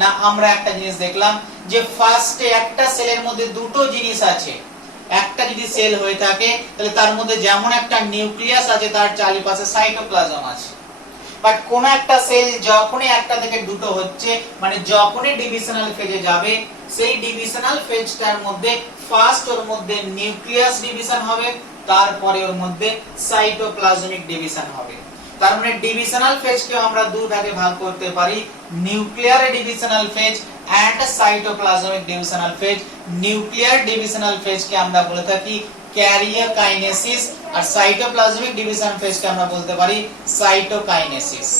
না আমরা একটা জিনিস দেখলাম যে ফার্স্টে একটা সেলের মধ্যে দুটো জিনিস আছে। একটা যদি সেল হয়ে থাকে তাহলে তার মধ্যে যেমন একটা নিউক্লিয়াস আছে তার চারিপাশে সাইটোপ্লাজম আছে। বাট কোন একটা সেল যখনই একটা থেকে দুটো হচ্ছে, মানে যখনই ডিভিশনাল ফেজে যাবে, সেই ডিভিশনাল ফেজটার মধ্যে ফার্স্ট ওর মধ্যে নিউক্লিয়াস ডিভিশন হবে, তারপরে ওর মধ্যে সাইটোপ্লাজমিক ডিভিশন হবে। তার মানে ডিভিশনাল ফেজকে আমরা দুই ভাগে ভাগ করতে পারি, nuclear divisional phase and cytoplasmic divisional phase. Nuclear divisional ফেজকে আমরা বলে থাকি ক্যারিয়ার কাইনেসিস, আর সাইটোপ্লাজমিক ডিভিশন ফেজকে আমরা বলতে পারি সাইটোকাইনেসিস।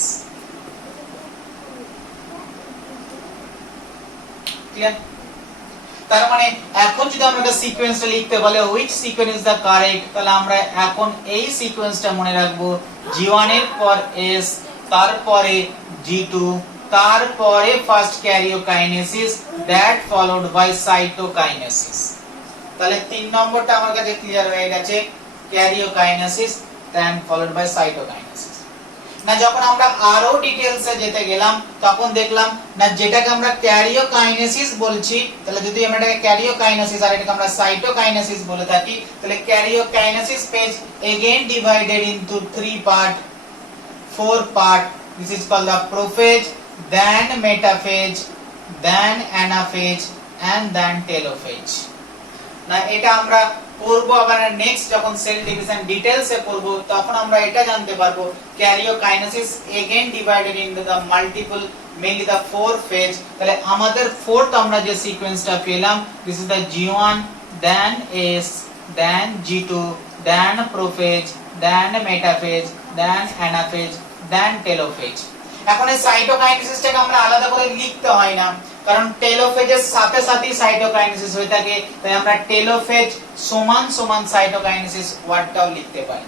ক্লিয়ার? তার মানে এখন যদি আমরা একটা সিকোয়েন্সটা লিখতে বলে which sequence is the correct, তাহলে আমরা এখন এই সিকোয়েন্সটা মনে রাখবো G1 এর পর S, তারপরে G2, তারপরে first karyokinesis, that followed by cytokinesis. তাহলে 3 নম্বরটা আমার কাছে ক্লিয়ার হয়ে গেছে, karyokinesis then followed by cytokinesis. না যখন আমরা আরো ডিটেইলসে যেতে গেলাম তখন দেখলাম না যেটাকে আমরা ক্যারিওকাইনেসিস বলছি, তাহলে যদি আমরা এটাকে ক্যারিওকাইনেসিস আর এটাকে আমরা সাইটোকাইনেসিস বলে থাকি, তাহলে karyokinesis page again divided into 3 part, 4 part. This is called the prophase, then metaphase, then anaphase and then telophase. না এটা আমরা পড়বো আবার নেক্সট যখন সেল ডিভিশন ডিটেইলসে পড়বো তখন আমরা এটা জানতে পারবো karyokinesis again divided into the multiple mainly the 4 phase. তাহলে আমাদের ফোর্থ আমরা যে সিকোয়েন্সটা পেলাম, this is the G1, then S, then G2, then prophase, then metaphase, then anaphase, then telophase. এখন এই সাইটোকাইনেসিসটাকে আমরা আলাদা করে লিখতে হয় না, কারণ টেলোফেজের সাথে সাথেই সাইটোকাইনেসিস হয়ে থাকে, তাই আমরা টেলোফেজ সমান সমান সাইটোকাইনেসিস ওয়ার্ডটাও লিখতে পারি।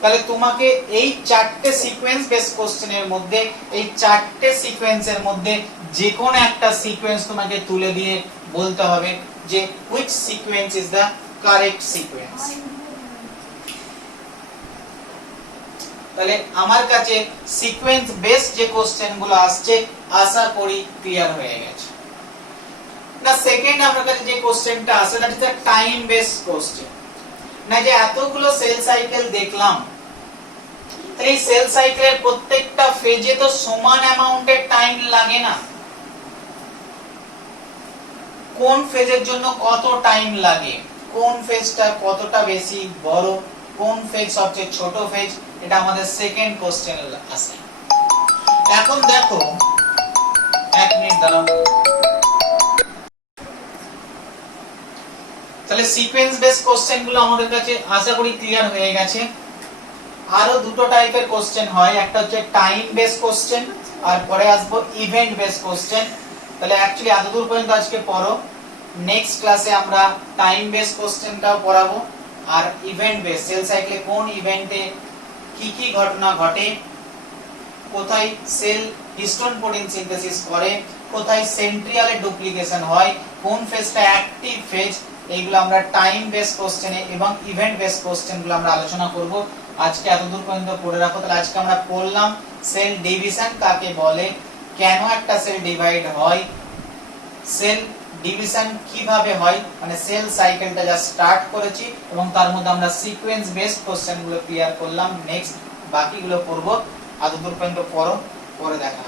তাহলে তোমাকে এই চারটে সিকোয়েন্স বেস কোশ্চেনের মধ্যে, এই চারটে সিকোয়েন্সের মধ্যে যে কোনো একটা সিকোয়েন্স তোমাকে তুলে দিয়ে বলতে হবে যে which sequence is the correct sequence. তাহলে আমার কাছে সিকোয়েন্স বেস যে কোশ্চেন গুলো আসছে আশা করি ক্লিয়ার হয়ে গেছে। না সেকেন্ড আমার কাছে যে কোশ্চেনটা আসে that is a time base question. না যে এতগুলো সেল সাইকেল দেখলাম, তাহলে এই সেল সাইকেলের প্রত্যেকটা ফেজে তো সমান অ্যামাউন্টের টাইম লাগে না, কোন ফেজের জন্য কত টাইম লাগে, কোন ফেজটা কতটা বেশি বড়, কোন ফেজ সবচেয়ে ছোট ফেজ, এটা আমাদের সেকেন্ড কোশ্চেনে আসে। এখন দেখো, এক মিনিট দাঁড়াও। তাহলে সিকোয়েন্স বেস কোশ্চেন গুলো আমাদের কাছে আশা করি ক্লিয়ার হয়ে গেছে। আরো দুটো টাইপের কোশ্চেন হয়, একটা হচ্ছে টাইম বেস কোশ্চেন আর পরে আসবো ইভেন্ট বেস কোশ্চেন। তাহলে অ্যাকচুয়ালি এতদূর পর্যন্ত আজকে পড়ো, নেক্সট ক্লাসে আমরা টাইম বেস কোশ্চেনটাও পড়াবো আর ইভেন্ট বেস, সেল সাইকেলে কোন ইভেন্টে কি কি ঘটনা ঘটে, কোথায় সেল হিস্টোন প্রোটিন সিনথেসিস করে, কোথায় সেন্ট্রিয়ালে ডুপ্লিকেশন হয়, কোন ফেজটা অ্যাক্টিভ ফেজ, এইগুলো আমরা টাইম বেস কোশ্চেনে এবং ইভেন্ট বেস কোশ্চেনগুলো আমরা আলোচনা করব। আজকে এতদূর পর্যন্ত পড়ে রাখো। তাহলে আজকে আমরা পড়লাম সেল ডিভিশন কাকে বলে, কেন একটা সেল ডিভাইড হয়, সেল ডিভিশন কিভাবে হয়, মানে সেল সাইকেলটা যা স্টার্ট করেছি এবং তার মধ্যে আমরা সিকোয়েন্স বেসড কোশ্চেনগুলো ক্লিয়ার করলাম। নেক্সট বাকিগুলো পড়ব, এতদূর পর্যন্ত পড়ো, পরে দেখা।